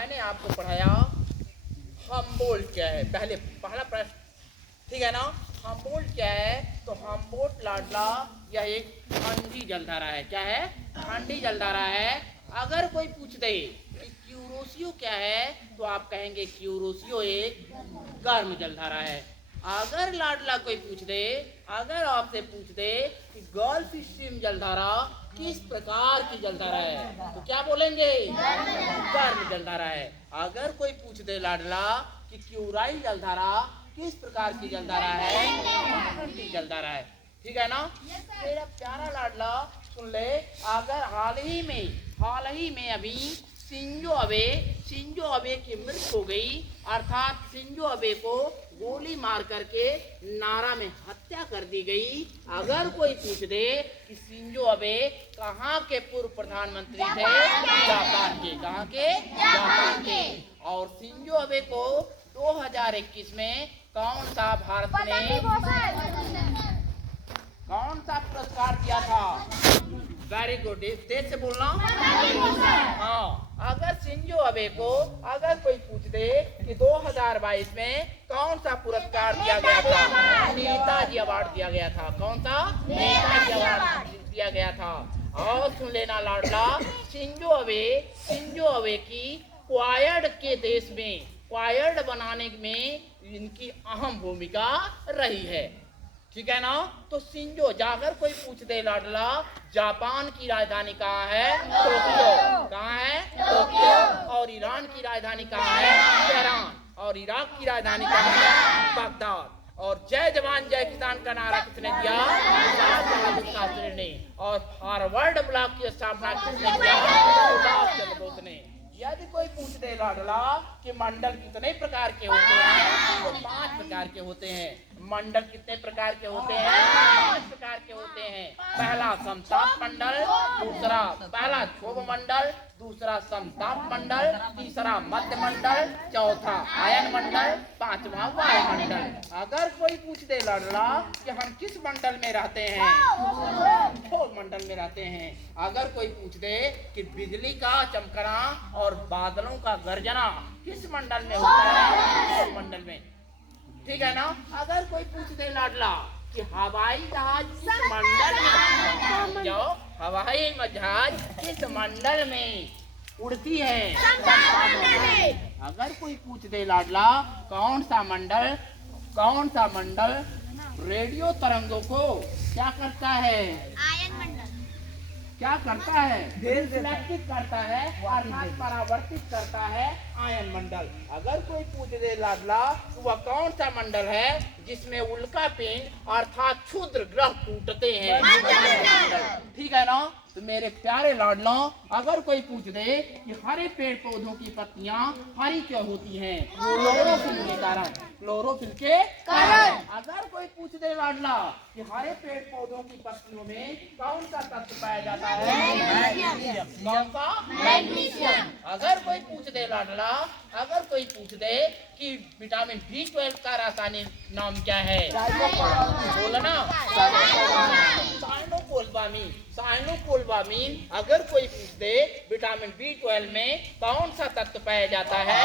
मैंने आपको पढ़ाया हमबोल्ट क्या है। पहला प्रश्न, ठीक है ना। हमबोल्ट क्या है? तो हमबोल्ट लाडला यह एक ठंडी जलधारा है। क्या है? ठंडी जलधारा है। अगर कोई पूछ दे कि क्यूरोसियो क्या है, तो आप कहेंगे क्यूरोसियो एक गर्म जलधारा है। अगर लाडला कोई पूछ दे, अगर आपसे पूछ दे कि गल्फ स्ट्रीम जलधारा किस प्रकार की जलधारा है, तो क्या बोलेंगे? गर्म जलधारा है। अगर कोई पूछ दे लाडला कि क्यूराइल जलधारा किस प्रकार की जलधारा है, ठंडी जलधारा है। ठीक है ना। मेरा प्यारा लाडला सुन ले, अगर हाल ही में अभी शिंजो अबे की मृत्यु हो गई, अर्थात शिंजो अबे को गोली मार करके नारा में हत्या कर दी गई। अगर कोई पूछ दे कि शिंजो अबे कहाँ के पूर्व प्रधानमंत्री थे? जापान के। कहाँ के? जापान के। और शिंजो अबे को 2021 में कौन सा पुरस्कार दिया था? वेरी गुड, तेज से बोलना। हाँ, अगर शिंजो अबे को अगर कोई पूछ दे कि 2022 में कौन सा पुरस्कार दिया गया था? नेताजी अवार्ड दिया गया था। कौन सा? नेताजी अवार्ड दिया गया था। और सुन लेना लाडला, शिंजो अबे की क्वायड के देश में क्वायड बनाने में इनकी अहम भूमिका रही है। ठीक है ना। तो शिंजो, जाकर कोई पूछ दे लाडला जापान की राजधानी कहाँ है? टोक्यो। कहाँ है? टोक्यो। और ईरान की राजधानी कहाँ है? तेहरान। और इराक की राजधानी कहाँ है? बगदाद। और जय जवान जय किसान का नारा किसने दिया? लाल बहादुर शास्त्री ने। और फॉरवर्ड ब्लॉक की स्थापना किसने किया? सुभाष चंद्र बोस ने। यदि कोई पूछ दे लाडला कि मंडल कितने प्रकार के होते हैं, तो 5 प्रकार के होते हैं। मंडल कितने प्रकार के होते हैं? 5 प्रकार के होते हैं। पहला समताप मंडल, पहला क्षोभ मंडल, दूसरा समताप मंडल, तीसरा मध्य मंडल, चौथा आयन मंडल, पांचवा वायुमंडल। अगर कोई पूछ दे लाडला कि हम किस मंडल में रहते हैं, क्षोभ मंडल में रहते हैं। अगर कोई पूछ दे कि बिजली का चमकना और बादलों का गरजना किस मंडल में होता है? क्षोभ मंडल में। ठीक है ना। अगर कोई पूछ दे लाडला कि हवाई जहाज किस मंडल में, जो हवाई जहाज किस मंडल में उड़ती है? अगर कोई पूछ दे लाडला कौन सा मंडल रेडियो तरंगों को क्या करता है? आयन मंडल। क्या करता है? रिफ्लेक्टिव करता है, अर्थात परावर्तित करता है, आयन मंडल। अगर कोई पूछ दे लाडला तो वह कौन सा मंडल है जिसमें उल्का पिंड अर्थात क्षुद्र ग्रह टूटते हैं? ठीक है ना। तो मेरे प्यारे लाडला, अगर कोई पूछ दे कि हरे पेड़ पौधों की पत्तियां हरी क्यों होती हैं? क्लोरोफिल के कारण। क्लोरोफिल के कारण। अगर कोई पूछ दे लाडला कि हरे पेड़ पौधों की पत्तियों में कौन सा तत्व पाया जाता है? कौन सा? मैग्नीशियम। अगर कोई पूछ दे लाडला, अगर कोई पूछ दे कि विटामिन B12 का रासायनिक नाम क्या है? बोलना। साइनोकोबालामीन। अगर कोई पूछ दे विटामिन B12 में कौन सा तत्व पाया जाता है?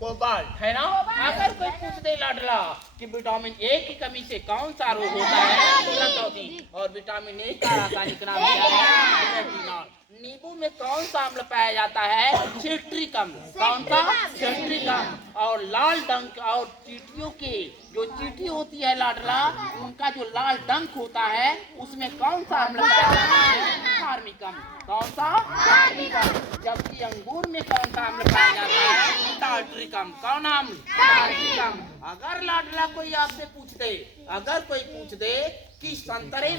कोबाल्ट, है ना। अगर कोई पूछ दे लाडला कि विटामिन A की कमी से कौन सा रोग होता है? और विटामिन A का रासायनिक नाम क्या है? रेटिनॉल। नींबू में कौन सा अम्ल पाया जाता है? सिट्रिकम। कौन सा? सिट्रिकम। और लाल डंक और चींटियों की जो चींटी होती है लाडला, उनका जो लाल डंक होता है उसमें कौन सा अम्ल पाया जाता है? फार्मिकम। कौन सा? फार्मिकम। जबकि अंगूर में कौन सा अम्ल पाया जाता है? टार्ट्रिकम। कौन अम्ल? टार्ट्रिकम। अगर लाडला कोई आपसे पूछ दे, अगर कोई पूछ दे कि संतरे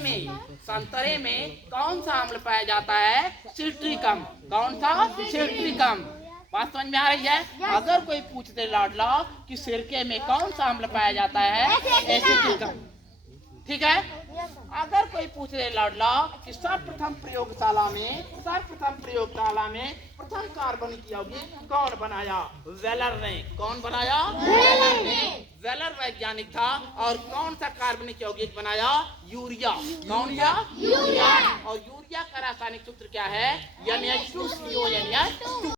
में कौन सा अम्ल पाया जाता है? सिट्रिकम। कौन सा? सिट्रिकम। बात समझ में आ रही है? अगर कोई पूछ दे लाडला कि सिरके में कौन सा अम्ल पाया जाता है? एसिटिकम। ठीक है। अगर कोई पूछ दे लाडला कि सर्वप्रथम प्रयोगशाला में प्रथम कार्बनिक यौगिक कौन बनाया? वेलर ने। कौन बनाया? वेलर ने। वेलर वैज्ञानिक था। और कौन सा कार्बनिक यौगिक बनाया? यूरिया। कौन सा? यूरिया। और यूरिया का रासायनिक सूत्र क्या है? NH2CONH2।